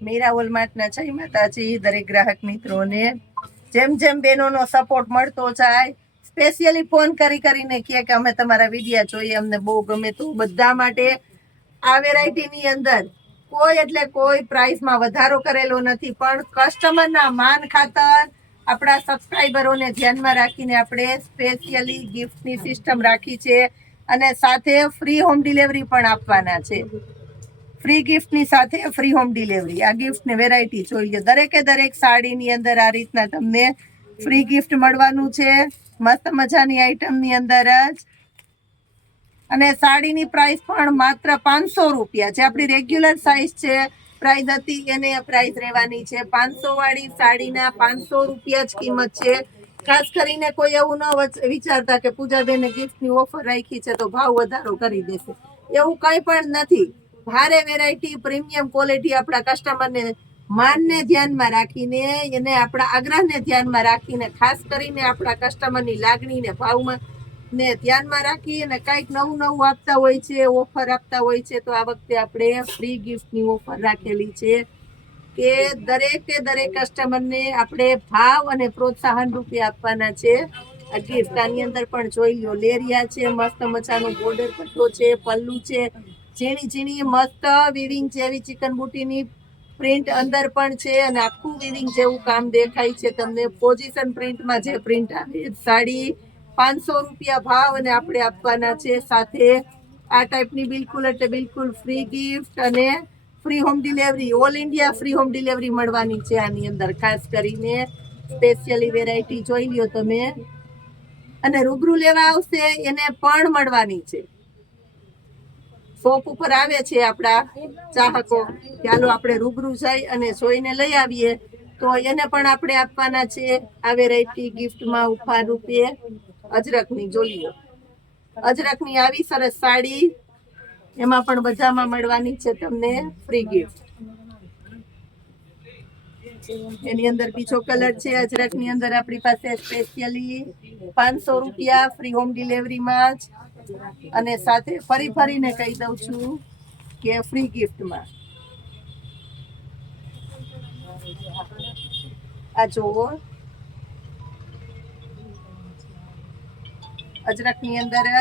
મીરા વોલમાર્ટના જય માતાજી દરેક ગ્રાહક મિત્રોને જેમ જેમ બહેનોનો સપોર્ટ મળતો જાય સ્પેશિયલી ફોન કરીને કહે કે અમે તમારા વિડીયા જોઈએ, અમને બહુ ગમે. તો બધા માટે આ વેરાયટીની અંદર કોઈ એટલે કોઈ પ્રાઇસમાં વધારો કરેલો નથી, પણ કસ્ટમરના માન ખાતર આપણા સબસ્ક્રાઈબરોને ધ્યાનમાં રાખીને આપણે સ્પેશિયલી ગિફ્ટની સિસ્ટમ રાખી છે અને સાથે ફ્રી હોમ ડિલિવરી પણ આપવાના છે. ફ્રી ગિફ્ટની સાથે ફ્રી હોમ ડિલિવરી. આ ગિફ્ટની વેરાયટી જોઈ લો. દરેકે દરેક સાડીની અંદર આ રીતના તમને ફ્રી ગિફ્ટ મળવાનું છે, મસ્ત મજાની આઈટમની અંદર જ. અને સાડીની પ્રાઇસ પણ માત્ર 500 રૂપિયા છે. આપણી રેગ્યુલર સાઇઝ છે, પ્રાઇસ હતી એને પ્રાઇસ રહેવાની છે 500 વાળી સાડીના 500 રૂપિયા જ કિંમત છે. ખાસ કરીને કોઈ એવું ન વિચારતા કે પૂજાબેને ગિફ્ટની ઓફર રાખી છે તો ભાવ વધારો કરી દેશે, એવું કંઈ પણ નથી. ભારે વેરાયટી, પ્રીમિયમ ક્વોલિટી આપણા કસ્ટમરને માનને ધ્યાનમાં રાખીને, એને આપણા આગ્રહને ધ્યાનમાં રાખીને, ખાસ કરીને આપણા કસ્ટમરની લાગણીને ભાવમાં ને ધ્યાનમાં રાખી અને કંઈક નવું આપતા હોય છે, ઓફર આપતા હોય છે. તો આ વખતે આપણે ફ્રી ગિફ્ટની ઓફર રાખેલી છે કે દરેકે દરેક કસ્ટમરને આપણે ભાવ અને પ્રોત્સાહન રૂપે આપવાના છે આ ગિફ્ટ. આની અંદર પણ જોઈ લો, લેરિયા છે, મસ્ત મજાનું બોર્ડર પટ્ટો છે, પલ્લુ છે, ઝીણી મસ્ત વિવિંગ જેવી ચિકન બુટીની પ્રિન્ટ અંદર પણ છે અને આખું વિવિંગ જેવું કામ દેખાય છે તમને. પોઝિશન પ્રિન્ટમાં જે પ્રિન્ટ આવે સાડી 500 રૂપિયા ભાવ અને આપણે આપવાના છે સાથે આ ટાઈપની બિલકુલ એટલે બિલકુલ ફ્રી ગિફ્ટ અને free home delivery, all India free home delivery મળવાની છે આની અંદર. ખાસ કરીને સ્પેશિયલી વેરાયટી જોઈ લ્યો તમે. અને રૂબરૂ લેવા આવશે એને પણ મળવાની છે. શોપ ઉપર આવે છે આપણા ચાહકો, ચાલો આપણે રૂબરૂ જઈ અને જોઈને લઈ આવીએ, તો એને પણ આપણે આપવાના છે આ વેરાયટી ગિફ્ટમાં ઉપહાર રૂપે. અજરકની જોઈએ, અજરકની આવી સરસ સાડી, એમાં પણ બધામાં મળવાની છે તમને ફ્રી ગિફ્ટ. એની અંદર બીજો કલર છે અજરકની અંદર આપણી પાસે સ્પેશિયલી 500 રૂપિયા ફ્રી હોમ ડિલિવરીમાં જ. અને સાથે ફરીને કહી દઉં છું કે ફ્રી ગિફ્ટમાં આ જોવો, અજરકની અંદર જ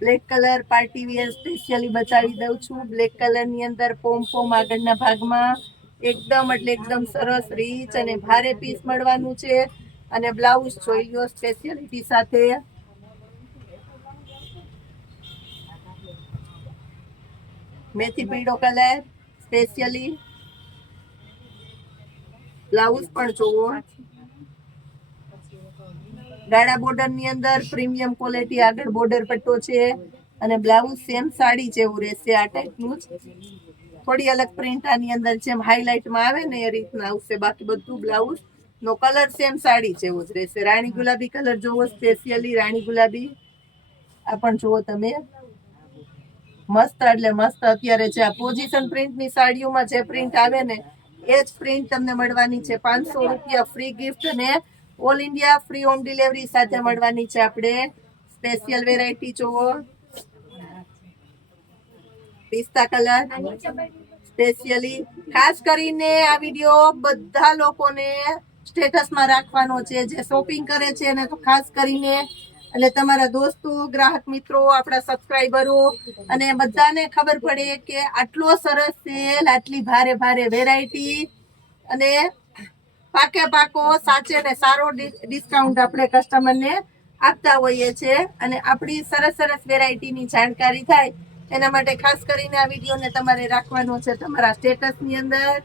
black colour party wear specially બતાવી દઉં છું. બ્લેક કલરની અંદર પોમ આગળના ભાગમાં એકદમ એટલે એકદમ સરસ રીચ અને ભારે પીસ મળવાનું છે. અને બ્લાઉઝ જોઈ લો સ્પેશિયાલિટી સાથે. મેથી પીળો કલર સ્પેશિયલી. બ્લાઉઝ પણ જોવો, ગાળા બોર્ડરની અંદર પ્રીમિયમ ક્વોલિટી આગળ બોર્ડર પટ્ટો છે અને બ્લાઉઝ સેમ સાડી જેવું રહેશે આ ટાઈપનું જ. થોડી અલગ પ્રિન્ટ આની અંદર જેમ હાઇલાઇટમાં આવે ને એ રીતના આવશે, બાકી બધું બ્લાઉઝ નો કલર સેમ સાડી જેવો જ રહેશે. રાણી ગુલાબી કલર જોવો, સ્પેશિયલી રાણી ગુલાબી. આ પણ જુઓ તમે, મસ્ત એટલે મસ્ત. અત્યારે જે આ પોઝિશન પ્રિન્ટની સાડીઓમાં જે પ્રિન્ટ આવે ને એ જ પ્રિન્ટ તમને મળવાની છે. 500 રૂપિયા ફ્રી ગિફ્ટ અને all India free home delivery સાથે મળવાની છે આપણે સ્પેશિયલ વેરાયટી. જોવો, પિસ્તા કલર સ્પેશિયલી. ખાસ કરીને આ વિડીયો બધા લોકોને સ્ટેટસમાં રાખવાનો છે જે શોપિંગ કરે છે એને તો ખાસ કરીને, એટલે તમારા દોસ્તો, ગ્રાહક મિત્રો, આપણા સબસ્ક્રાઈબરો અને બધાને ખબર પડે કે આટલો સરસ સેલ, આટલી ભારે વેરાયટી અને પાકો સાચે ને સારો ડિસ્કાઉન્ટ આપણે કસ્ટમરને આપતા હોઈએ છીએ. અને આપણી સરસ વેરાયટીની જાણકારી થાય એના માટે ખાસ કરીને આ વિડીયોને તમારે રાખવાનો છે તમારા સ્ટેટસની અંદર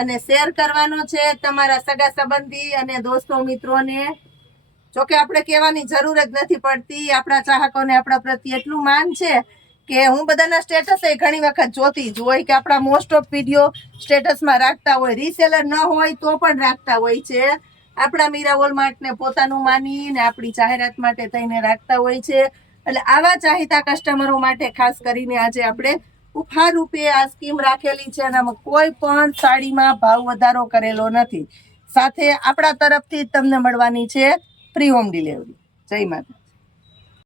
અને શેર કરવાનો છે તમારા સગા સંબંધી અને દોસ્તો મિત્રોને. જોકે આપણે કહેવાની જરૂર જ નથી પડતી, આપણા ચાહકોને આપણા પ્રત્યે એટલું માન છે કે હું બધાના સ્ટેટસ ઘણી વખત જોતી જ હોય કે આપણા મોસ્ટ ઓફ વિડીયો સ્ટેટસમાં રાખતા હોય, રીસેલર ન હોય તો પણ રાખતા હોય છે. આપણા મીરા વોલમાર્ટને પોતાનું માનીને આપણી જાહેરાત માટે થઈને રાખતા હોય છે. એટલે આવા ચાહિતા કસ્ટમરો માટે ખાસ કરીને આજે આપણે ઉપહાર રૂપે આ સ્કીમ રાખેલી છે. અને કોઈ પણ સાડીમાં ભાવ વધારો કરેલો નથી. સાથે આપણા તરફથી તમને મળવાની છે ફ્રી હોમ ડિલિવરી. જય માતા.